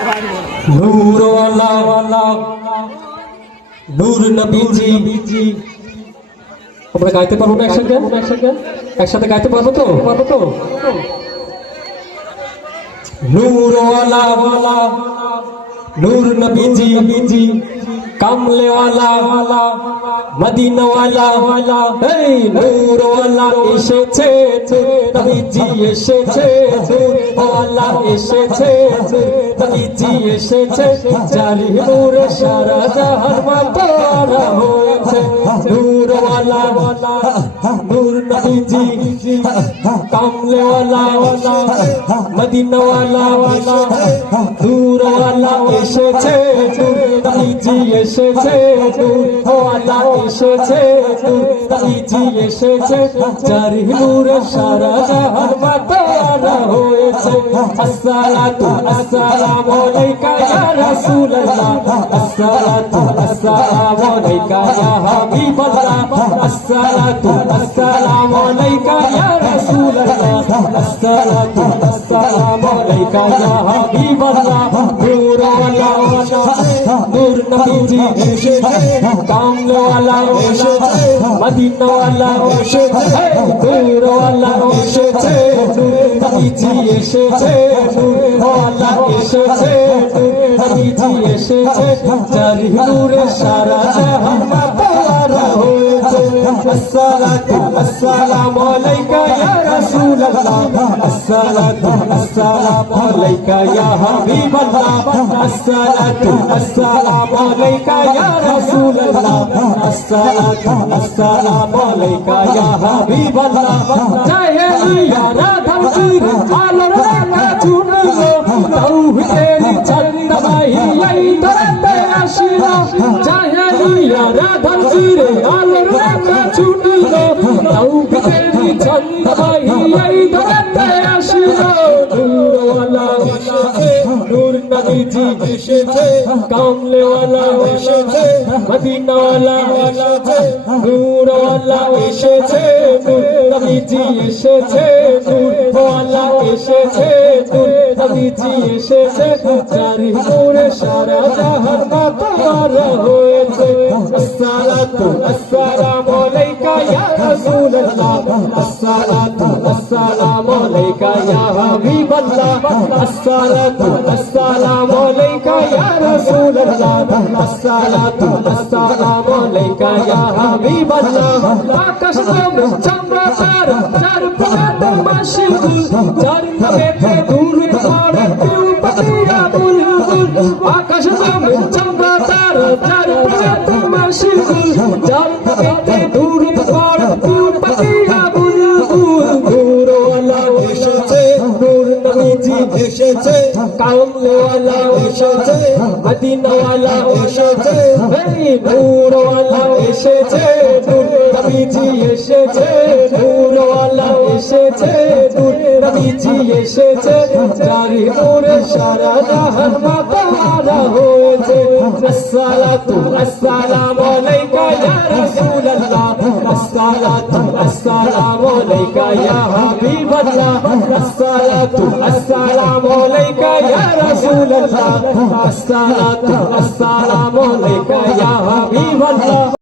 नूर वाला नूर नबीजी আমরা গাইতে পারবো না একসাথে গাইতে পারবো তো नूर वाला नूर नबीजी कमले वाला मदीना वाला नूर वाला এসেছে নবীজি এসেছে ওয়ালা এসেছে নবীজি এসেছে জারি নূরে সারা জাহান মাতারা হয়েছে নূর वाला नूर नबीजी कमले वाला मदीना वाला नूर वाला এসেছে নবীজি এসেছে ওয়ালা এসেছে নবীজি এসেছে জারি নূরে সারা জাহান মাতারা হয়েছে আসসালাতু আসসালামু আলাইকা ইয়া রাসূলুল্লাহ আসসালাতু আসসালামু আলাইকা ইয়া হাবিবাল্লাহ আসসালাতু আসসালামু আলাইকা ইয়া রাসূলুল্লাহ আসসালাতু আসসালামু আলাইকা ইয়া হাবিবাল্লাহ নূর ওয়ালা নূর নবীজি এসেছে কামলে ওয়ালা এসেছে মদিনা ওয়ালা এসেছে নূর ওয়ালা এসেছে নবীজি এসেছে নূর ওয়ালা এসেছে নবীজি এসেছে জারি নূরে সারা জাহান মাতারা হয়েছে আসসালাতু আসসালামু আলাইকা ইয়া রাসূলুল্লাহ আসসালাতু আসসালামু আলাইকা ইয়া হাবিবাল্লাহ আসসালাতু আসসালামু আলাইকা ইয়া রাসূলুল্লাহ আসসালাতু আসসালামু আলাইকা ইয়া হাবিবাল্লাহ চাহে ইয়া রাধার চির আলোর রেখা ছুটলো তাওহীদের ছন্দ বাহিয়াই ধরতে আসিলো চাহে ইয়া রাধার চির আলোর রেখা ছুটলো তাওহীদের ছন্দ বাহিয়াই ধরতে আসিলো নূর ওয়ালা নূর নবীজি এসেছে কামলে ওয়ালা এসেছে মদিনা ওয়ালা এসেছে নূর ওয়ালা এসেছে নূর নবীজি এসেছে নূর ওয়ালা এসেছে নূর নবীজি এসেছে জারি নূরে সারা জাহান মাতারা হয়েছে আসসালাতু আসসালামু আলাইকা ইয়া রাসূলুল্লাহ আসসালাতু আসসালামু আলাইকা ইয়া হাবিবাল্লাহ আসসালাতু আসসালামু আলাইকা ইয়া রাসূলুল্লাহ আসসালাতু আসসালামু আলাইকা ইয়া হাবিবাল্লাহ আকাশ জমি চন্দ্র তারা চার পাতে মাশগুল চার পাতে দূর পড়ে কেউ পাতিয়া বুলবুল আকাশ জমি চন্দ্র তারা চার পাতে মাশগুল চার পাতে দূর পড়ে কেউ পাতিয়া বুলবুল নূর ওয়ালা এসেছে নূর নবীজি এসেছে কামলে ওয়ালা এসেছে মদিনা ওয়ালা এসেছে নূর ওয়ালা এসেছে নূর নবীজি এসেছে নূর ওয়ালা এসেছে নূর নবীজি এসেছে জারি নূরে সারা জাহান মাতারা হয়েছে আসসালাতু আসসালামু আলাইকা ইয়া রাসূলুল্লাহ আসসালাতু আসসালামু আলাইকা ইয়া হাবিবাল্লাহ আসসালাতু আসসালামু আলাইকা ইয়া রাসূলুল্লাহ আসসালাতু আসসালামু আলাইকা ইয়া হাবিবাল্লাহ